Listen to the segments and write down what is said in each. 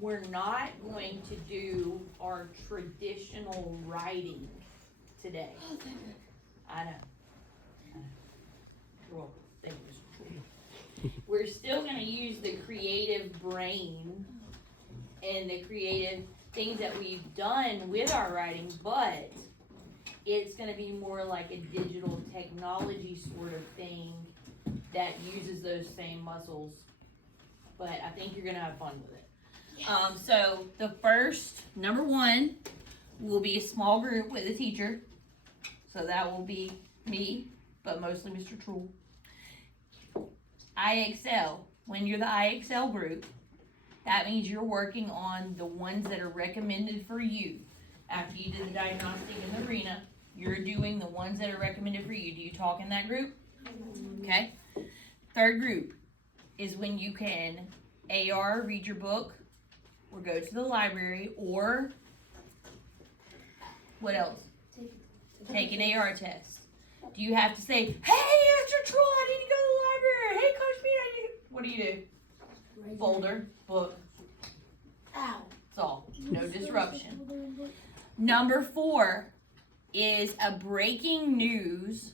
we're not going to do our traditional writing today. I know. You're welcome. Thank you, Mr. Troy. We're still going to use the creative brain and the creative things that we've done with our writing, but it's going to be more like a digital technology sort of thing that uses those same muscles. But I think you're going to have fun with it. Yes. So the first, number one, will be a small group with a teacher. So that will be me, but mostly Mr. Trull. IXL. When you're the IXL group, that means you're working on the ones that are recommended for you. After you did the diagnostic in the arena, you're doing the ones that are recommended for you. Do you talk in that group? Okay. Third group is when you can AR, read your book, or go to the library, or what else? Take an AR test. Do you have to say, hey, Mr. Troll, I need to go to the library. Hey, Coach Mead, I need to... What do you do? Folder, book. Ow. That's all. No disruption. Number 4 is a breaking news,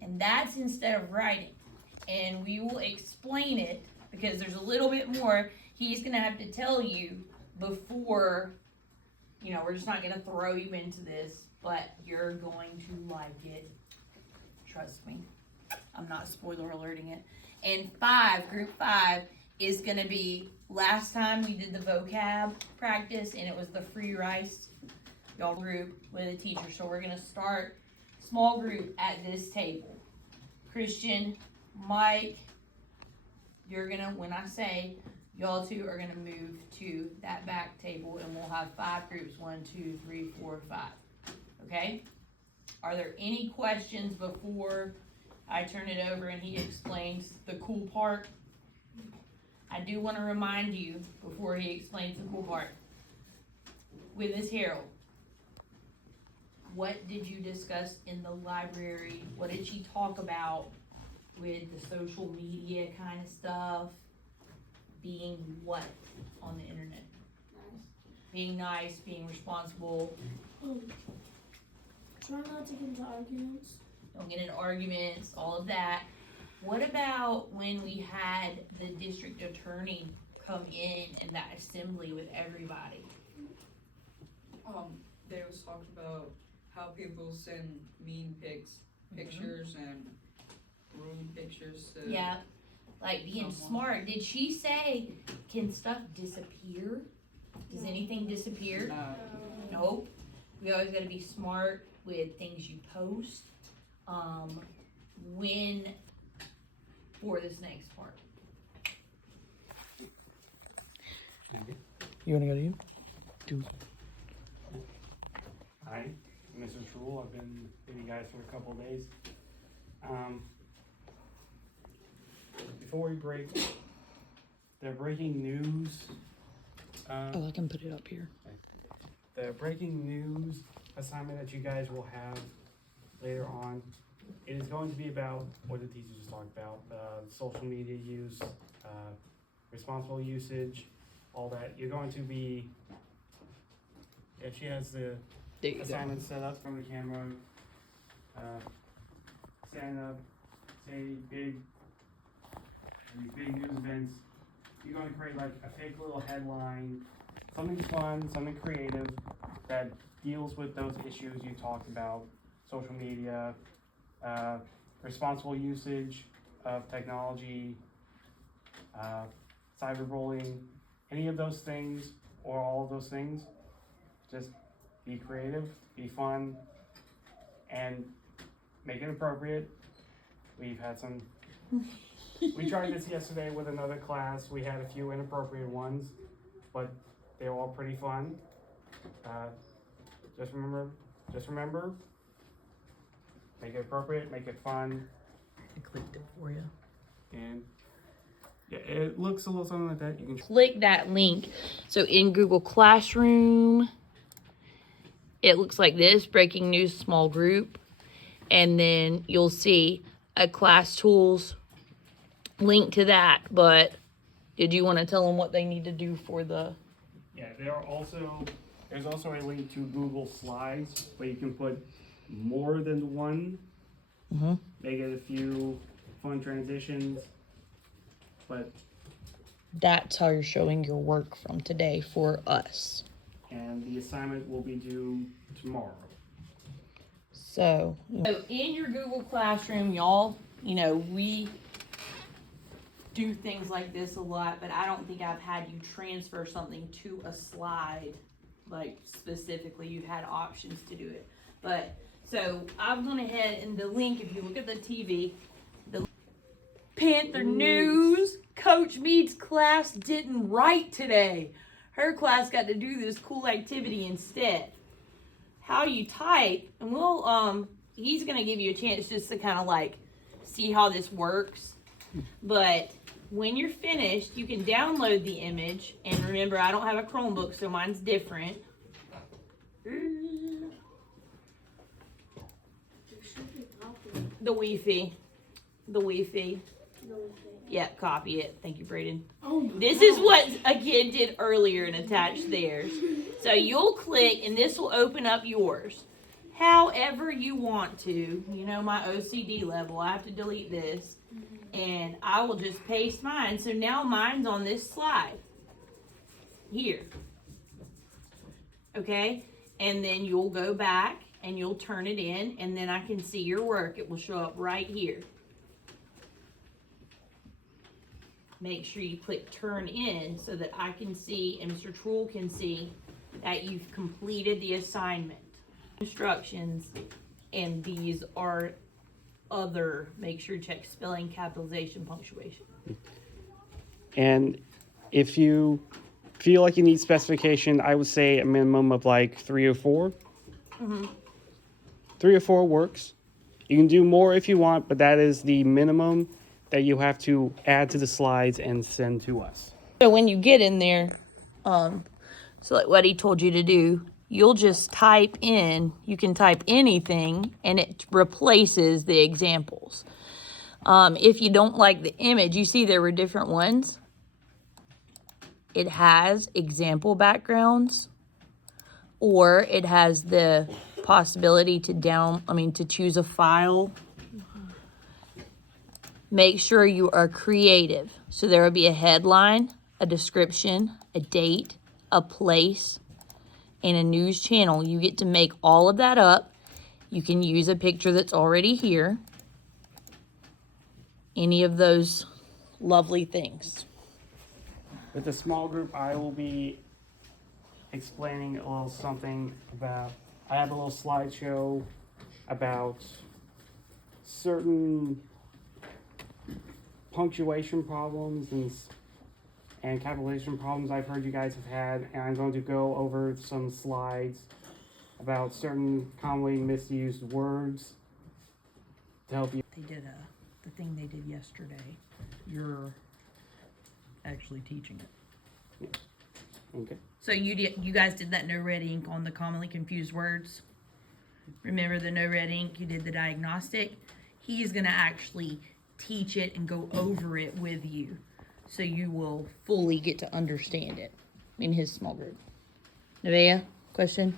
and that's instead of writing. And we will explain it because there's a little bit more he's going to have to tell you before, we're just not going to throw you into this, but you're going to like it. Trust me. I'm not spoiler alerting it. And 5, group 5, is going to be, last time we did the vocab practice, and it was the free rice, y'all group with a teacher. So we're going to start small group at this table. Christian, Mike, you're going to, when I say, y'all two are going to move to that back table, and we'll have 5 groups, 1, 2, 3, 4, 5. Okay? Are there any questions before I turn it over and he explains the cool part? I do want to remind you, before he explains the cool part, with Ms. Harold, what did you discuss in the library? What did she talk about with the social media kind of stuff? Being what on the internet? Nice. Being nice, being responsible. Try not to get into arguments. Don't get in arguments, all of that. What about when we had the district attorney come in that assembly with everybody? They was talking about how people send mean pictures and rude pictures to like being someone. smart. Did she say, can stuff disappear? Does anything disappear? No. Nope. We always gotta be smart with things you post. For this next part. You wanna go to you? Hi, I'm Mr. Trull. I've been with you guys for a couple of days. Before we break, the breaking news. I can put it up here. The breaking news assignment that you guys will have later on, it is going to be about what the teachers just talked about, social media use, responsible usage, all that. You're going to be, she has the assignment set up from the camera, stand up, say these big news events. You're going to create like a fake little headline, something fun, something creative that deals with those issues you talked about, social media, responsible usage of technology, cyberbullying, any of those things or all of those things. Just be creative, be fun, and make it appropriate. We've had some, we tried this yesterday with another class. We had a few inappropriate ones, but they were all pretty fun. Just remember, make it appropriate, make it fun. I clicked it for you. And yeah, it looks a little something like that. You can Click that link. So in Google Classroom, it looks like this, breaking news small group. And then you'll see a class tools link to that. But Did you want to tell them what they need to do for the? Yeah, there's also a link to Google Slides where you can put more than one. Mm-hmm. Make it a few fun transitions, but That's how you're showing your work from today for us. and the assignment will be due tomorrow. So in your Google Classroom, y'all, we do things like this a lot, but I don't think I've had you transfer something to a slide, like specifically. You've had options to do it. But so I've gone ahead and the link, if you look at the TV, the Panther News, Coach Mead's class didn't write today. Her class got to do this cool activity instead. How you type, and he's gonna give you a chance just to kind of like see how this works. But when you're finished, you can download the image, and remember, I don't have a Chromebook, so mine's different. The Wi-Fi. Yep, copy it. Thank you, Braden. This is what a kid did earlier and attached theirs. So you'll click, and this will open up yours. However you want to. My OCD level. I have to delete this. And I will just paste mine. So now mine's on this slide. Here. Okay? And then you'll go back, and you'll turn it in, and then I can see your work. It will show up right here. Make sure you click turn in so that I can see and Mr. Truel can see that you've completed the assignment. Instructions, and these are other. Make sure you check spelling, capitalization, punctuation. And if you feel like you need specification, I would say a minimum of like 3 or 4. Mm-hmm. 3 or 4 works. You can do more if you want, but that is the minimum that you have to add to the slides and send to us. So when you get in there, so like what he told you to do, you'll just type in, you can type anything, and it replaces the examples. If you don't like the image, you see there were different ones. It has example backgrounds, or it has the possibility to choose a file. Make sure you are creative. So there will be a headline, a description, a date, a place, and a news channel. You get to make all of that up. You can use a picture that's already here. Any of those lovely things. With the small group, I will be explaining a little something about, I have a little slideshow about certain punctuation problems and capitalization problems I've heard you guys have had, and I'm going to go over some slides about certain commonly misused words to help you. They did the thing they did yesterday. You're actually teaching it. Okay. So you guys did that no red ink on the commonly confused words. Remember the no red ink? You did the diagnostic. He's gonna actually teach it and go over it with you, so you will fully get to understand it in his small group. Nevaeh, question?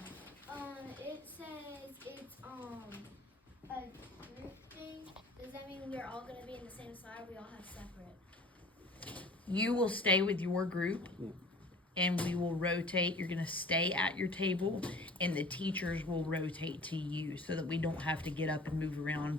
It says it's a group thing. Does that mean we're all gonna be in the same side? We all have separate. You will stay with your group, and we will rotate. You're gonna stay at your table, and the teachers will rotate to you so that we don't have to get up and move around